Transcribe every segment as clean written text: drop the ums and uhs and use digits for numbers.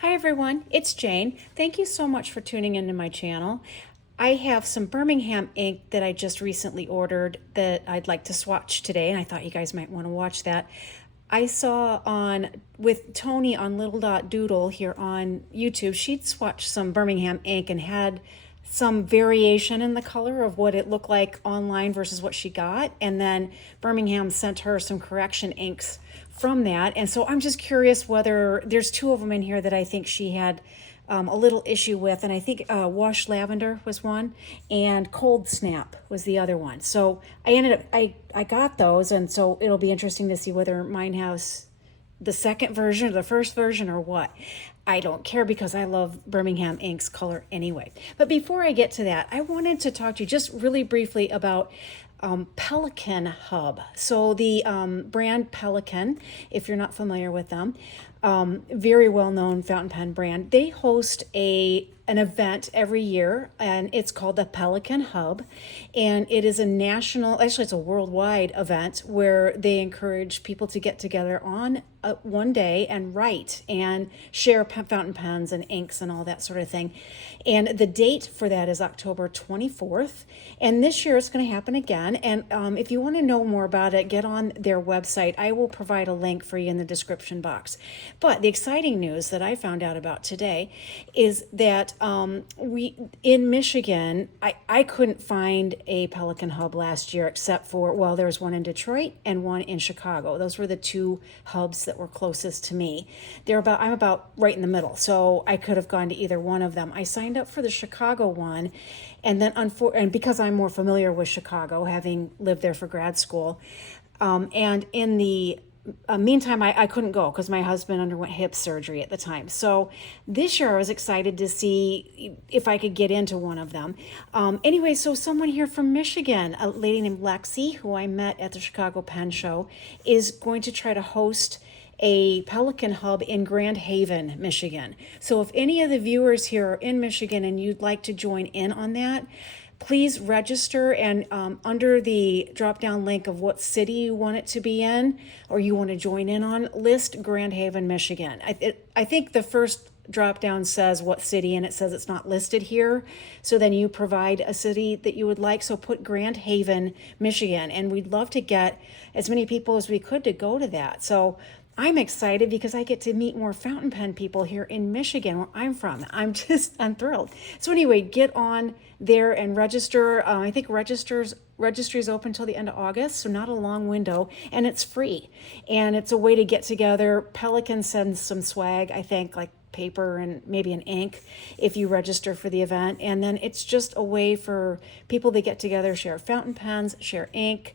Hi everyone, it's Jane. Thank you so much for tuning into my channel. I have some Birmingham ink that I just recently ordered that I'd like to swatch today, and I thought you guys might want to watch that. I saw on with Toni on Little Dot Doodle here on YouTube, she'd swatched some Birmingham ink and had some variation in the color of what it looked like online versus what she got. And then Birmingham sent her some correction inks from that. And so I'm just curious whether there's two of them in here that I think she had a little issue with. And I think Wash Lavender was one and Cold Snap was the other one. So I got those. And so it'll be interesting to see whether mine has the second version or the first version or what. I don't care because I love Birmingham Ink's color anyway. But before I get to that, I wanted to talk to you just really briefly about Pelikan Hub. So the brand Pelikan, if you're not familiar with them, very well-known fountain pen brand. They host an event every year, and it's called the Pelikan Hub, and it is a national, actually it's a worldwide event where they encourage people to get together on one day and write and share fountain pens and inks and all that sort of thing. And the date for that is October 24th, and this year it's going to happen again. And if you want to know more about it, get on their website. I will provide a link for you in the description box. But the exciting news that I found out about today is that we in Michigan, I couldn't find a Pelikan Hub last year except for, well, there was one in Detroit and one in Chicago. Those were the two hubs that were closest to me. I'm about right in the middle, so I could have gone to either one of them. I signed up for the Chicago one, and then and because I'm more familiar with Chicago, having lived there for grad school, and in the meantime, I couldn't go because my husband underwent hip surgery at the time. So this year I was excited to see if I could get into one of them. Anyway, so someone here from Michigan, a lady named Lexi, who I met at the Chicago Pen Show, is going to try to host a Pelikan Hub in Grand Haven, Michigan. So if any of the viewers here are in Michigan and you'd like to join in on that, please register, and under the drop-down link of what city you want it to be in or you want to join in on, list Grand Haven, Michigan. I think the first drop-down says what city, and it says it's not listed here. So then you provide a city that you would like. So put Grand Haven, Michigan, and we'd love to get as many people as we could to go to that. So I'm excited because I get to meet more fountain pen people here in Michigan, where I'm from. I'm thrilled. So anyway, get on there and register. I think registry is open until the end of August, so not a long window, and it's free. And it's a way to get together. Pelikan sends some swag, I think, like paper and maybe an ink if you register for the event. And then it's just a way for people to get together, share fountain pens, share ink,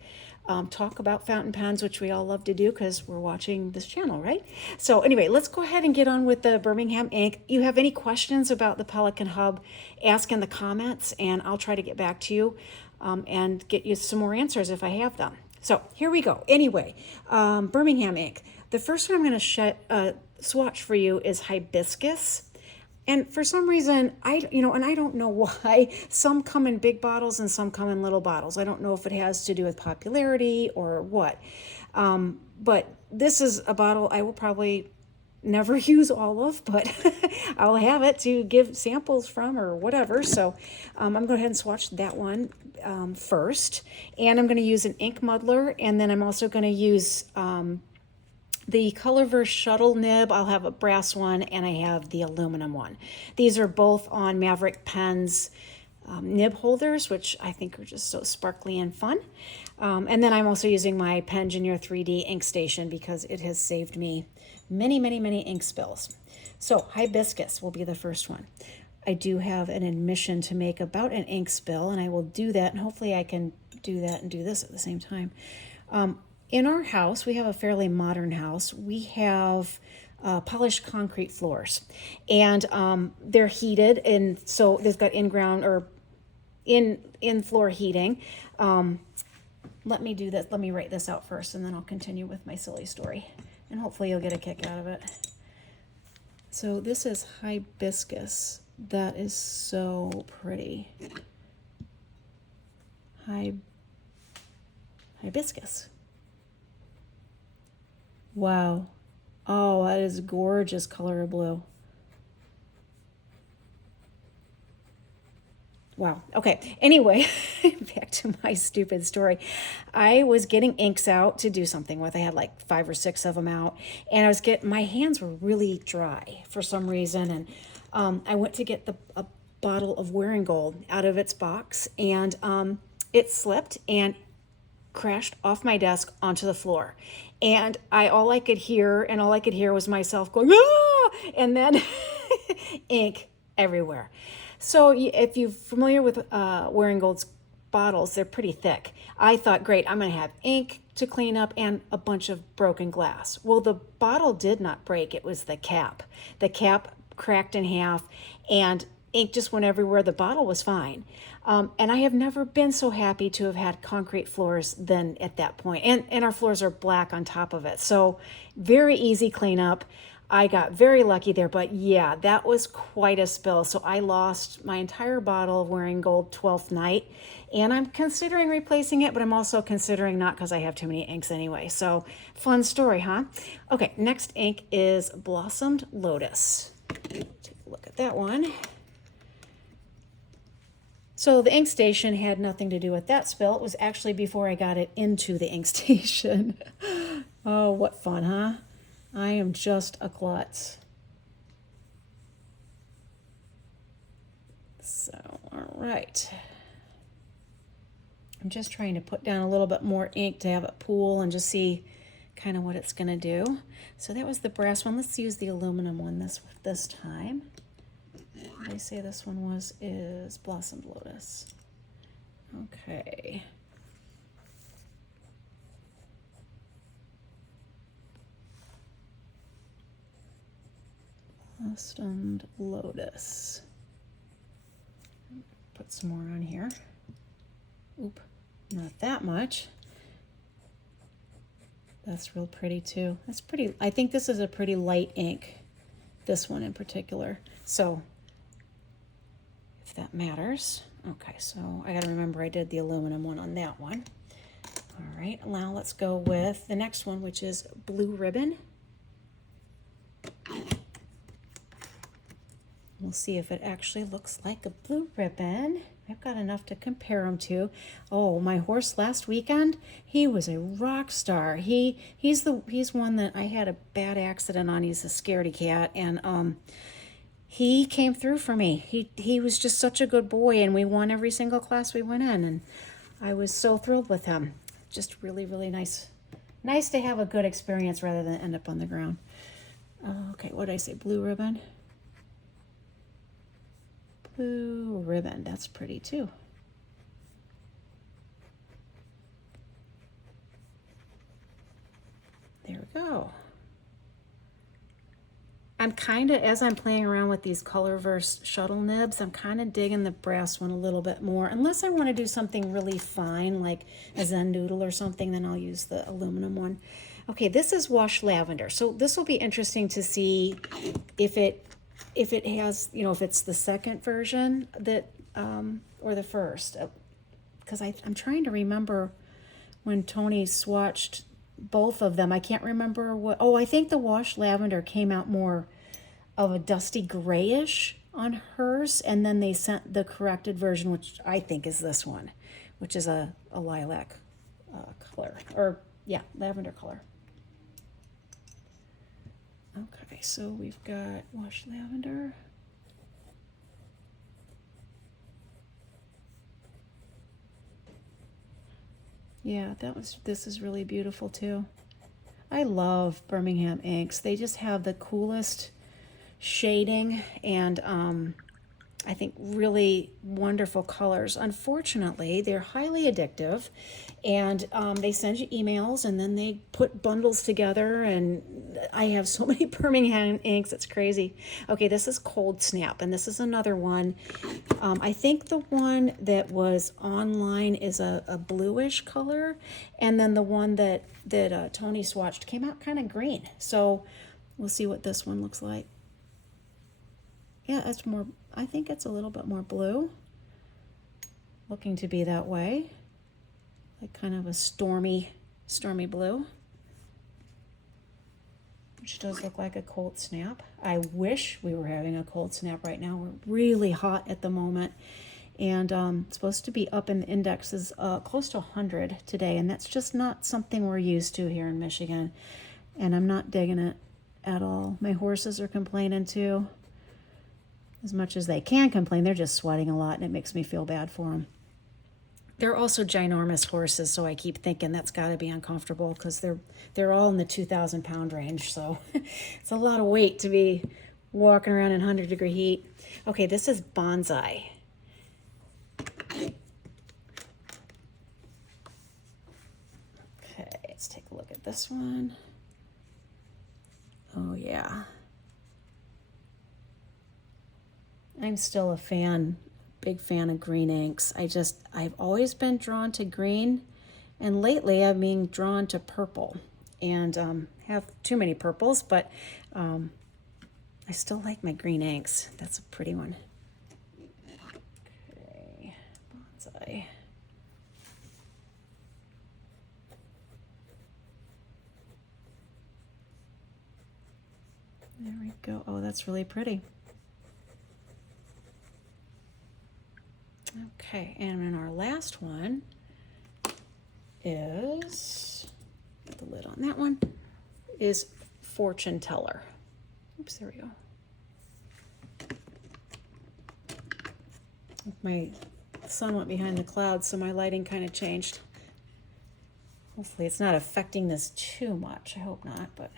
talk about fountain pens, which we all love to do because we're watching this channel, right? So anyway, let's go ahead and get on with the Birmingham ink. You have any questions about the Pelikan Hub, ask in the comments, and I'll try to get back to you and get you some more answers if I have them. So here we go. Anyway, Birmingham ink. The first one I'm going to swatch for you is Hibiscus. And for some reason, and I don't know why, some come in big bottles and some come in little bottles. I don't know if it has to do with popularity or what. But this is a bottle I will probably never use all of, but I'll have it to give samples from or whatever. So I'm going to go ahead and swatch that one first. And I'm going to use an ink muddler, and then I'm also going to use the Colorverse shuttle nib. I'll have a brass one, and I have the aluminum one. These are both on Maverick Pens nib holders, which I think are just so sparkly and fun. And then I'm also using my Pengineer 3D ink station because it has saved me many, many, many ink spills. So Hibiscus will be the first one. I do have an admission to make about an ink spill, and I will do that, and hopefully I can do that and do this at the same time. In our house, we have a fairly modern house. We have polished concrete floors, and they're heated, and so they've got in-ground or in-floor heating. Let me do this. Let me write this out first, and then I'll continue with my silly story, and hopefully you'll get a kick out of it. So this is Hibiscus. That is so pretty. Hibiscus. Wow. Oh, that is gorgeous color of blue. Wow. Okay. Anyway, back to my stupid story. I was getting inks out to do something with. I had like 5 or 6 of them out, and my hands were really dry for some reason. And I went to get a bottle of Wearing Gold out of its box, and it slipped and crashed off my desk onto the floor. And all I could hear was myself going, ah! And then ink everywhere. So if you're familiar with Wearing Gold's bottles, they're pretty thick. I thought, great, I'm going to have ink to clean up and a bunch of broken glass. Well, the bottle did not break. It was the cap. The cap cracked in half and ink just went everywhere. The bottle was fine. And I have never been so happy to have had concrete floors than at that point. And our floors are black on top of it. So very easy cleanup. I got very lucky there, but yeah, that was quite a spill. So I lost my entire bottle of Wearing Gold 12th night, and I'm considering replacing it, but I'm also considering not because I have too many inks anyway. So fun story, huh? Okay, next ink is Blossomed Lotus. Take a look at that one. So the ink station had nothing to do with that spill. It was actually before I got it into the ink station. Oh, what fun, huh? I am just a klutz. So, all right. I'm just trying to put down a little bit more ink to have it pool and just see kind of what it's going to do. So that was the brass one. Let's use the aluminum one this time. What did I say this one is Blossomed Lotus. Okay. Blossomed Lotus. Put some more on here. Oop, not that much. That's real pretty too. That's pretty, I think this is a pretty light ink, this one in particular. So, if that matters. Okay, so I gotta remember I did the aluminum one on that one. All right, now let's go with the next one, which is Blue Ribbon. We'll see if it actually looks like a blue ribbon. I've got enough to compare them to. Oh, my horse last weekend, he was a rock star. He's one that I had a bad accident on. He's a scaredy cat, and he came through for me. He was just such a good boy, and we won every single class we went in, and I was so thrilled with him. Just really, really nice. Nice to have a good experience rather than end up on the ground. Okay, what did I say? Blue ribbon? Blue ribbon, that's pretty too. There we go. I'm kind of, as I'm playing around with these Colorverse shuttle nibs, I'm kind of digging the brass one a little bit more. Unless I want to do something really fine, like a Zen Doodle or something, then I'll use the aluminum one. Okay, this is Wash Lavender. So this will be interesting to see if it has, you know, if it's the second version that, or the first, because I'm trying to remember when Toni swatched both of them. I can't remember what, oh, I think the Wash Lavender came out more of a dusty grayish on hers, and then they sent the corrected version, which I think is this one, which is a lilac color, or yeah, lavender color. Okay, so we've got Wash Lavender. Yeah, this is really beautiful too. I love Birmingham inks. They just have the coolest shading and I think really wonderful colors. Unfortunately, they're highly addictive, and they send you emails and then they put bundles together, and I have so many Birmingham inks, it's crazy. Okay, this is Cold Snap, and this is another one. I think the one that was online is a bluish color, and then the one that Toni swatched came out kind of green. So we'll see what this one looks like. Yeah, it's more, I think it's a little bit more blue. Looking to be that way. Like kind of a stormy blue. Which does look like a cold snap. I wish we were having a cold snap right now. We're really hot at the moment. And it's supposed to be up in the indexes close to 100 today, and that's just not something we're used to here in Michigan. And I'm not digging it at all. My horses are complaining too. As much as they can complain, they're just sweating a lot, and it makes me feel bad for them. They're also ginormous horses, so I keep thinking that's got to be uncomfortable because they're all in the 2,000 pound range, so it's a lot of weight to be walking around in 100-degree heat. Okay, this is Bonsai. Okay, let's take a look at this one. Oh yeah. I'm still a fan, big fan of green inks. I've always been drawn to green, and lately I'm being drawn to purple, and have too many purples, but I still like my green inks. That's a pretty one. Okay, Bonsai. There we go. Oh, that's really pretty. Okay, and then our last one is, put the lid on that one, is Fortune Teller. Oops, there we go. My sun went behind the clouds, so my lighting kind of changed. Hopefully it's not affecting this too much. I hope not, but...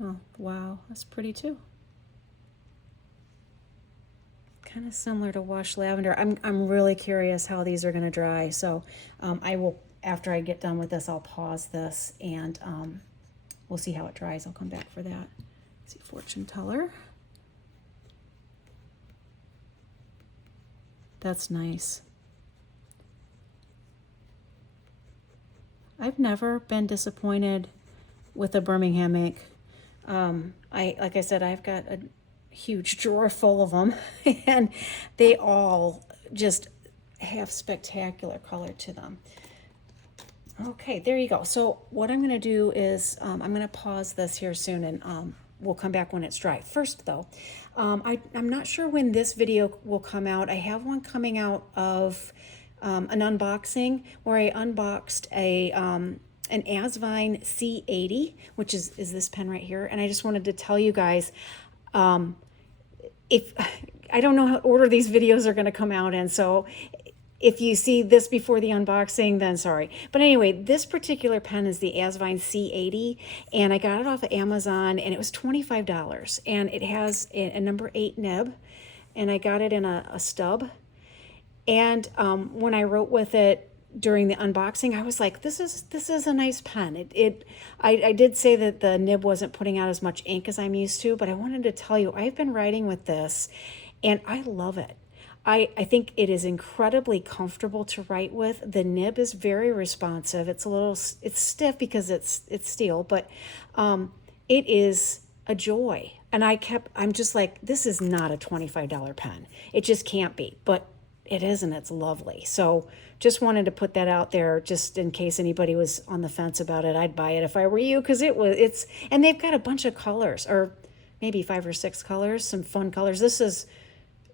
Oh, wow, that's pretty too. Kind of similar to Wash Lavender. I'm really curious how these are going to dry, so I will, after I get done with this, I'll pause this, and we'll see how it dries. I'll come back for that. Let's see, Fortune Teller. That's nice. I've never been disappointed with a Birmingham ink. Like I said, I've got a huge drawer full of them, and they all just have spectacular color to them. Okay, there you go. So what I'm going to do is I'm going to pause this here soon, and we'll come back when it's dry. First, though, I'm not sure when this video will come out. I have one coming out of an unboxing where I unboxed an Asvine C80, which is this pen right here, and I just wanted to tell you guys, if I don't know how order these videos are going to come out in, so if you see this before the unboxing, then sorry. But anyway, this particular pen is the Asvine C80, and I got it off of Amazon, and it was $25, and it has a number 8 nib, and I got it in a stub. And when I wrote with it during the unboxing, I was like, this is a nice pen. I did say that the nib wasn't putting out as much ink as I'm used to, but I wanted to tell you, I've been writing with this, and I love it. I think it is incredibly comfortable to write with. The nib is very responsive. It's stiff because it's steel, but it is a joy. And I'm just like, this is not a $25 pen. It just can't be, but it is, and it's lovely. So just wanted to put that out there just in case anybody was on the fence about it. I'd buy it if I were you, because and they've got a bunch of colors, or maybe 5 or 6 colors, some fun colors. This is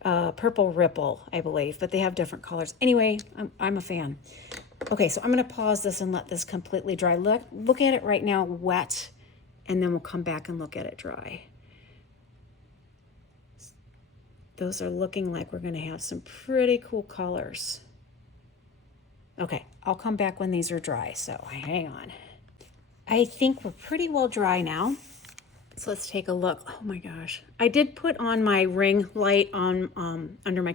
Purple Ripple, I believe, but they have different colors. Anyway, I'm a fan. Okay, so I'm going to pause this and let this completely dry. Look at it right now wet, and then we'll come back and look at it dry. Those are looking like we're going to have some pretty cool colors. Okay, I'll come back when these are dry, so hang on. I think we're pretty well dry now. So let's take a look. Oh my gosh. I did put on my ring light on under my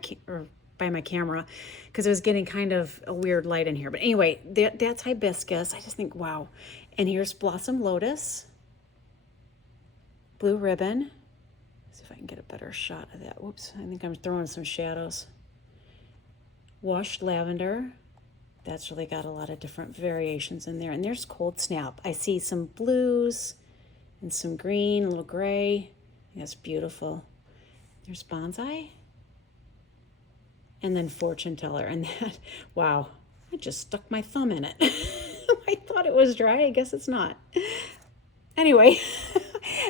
by my camera because it was getting kind of a weird light in here. But anyway, that's Hibiscus. I just think, wow. And here's Blossom Lotus. Blue Ribbon. See if I can get a better shot of that. Whoops, I think I'm throwing some shadows. Washed Lavender. That's really got a lot of different variations in there. And there's Cold Snap. I see some blues and some green, a little gray. That's beautiful. There's Bonsai. And then Fortune Teller. And that, wow, I just stuck my thumb in it. I thought it was dry. I guess it's not. Anyway,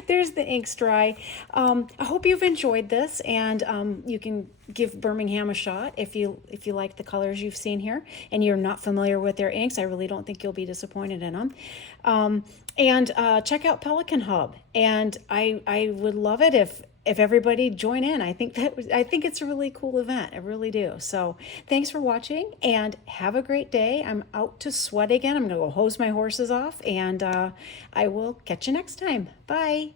There's the inks dry. I hope you've enjoyed this, and you can give Birmingham a shot if you like the colors you've seen here and you're not familiar with their inks. I really don't think you'll be disappointed in them. And check out Pelikan Hub. And I would love it if everybody join in. I think it's a really cool event. I really do. So thanks for watching and have a great day. I'm out to sweat again. I'm gonna go hose my horses off, and I will catch you next time. Bye.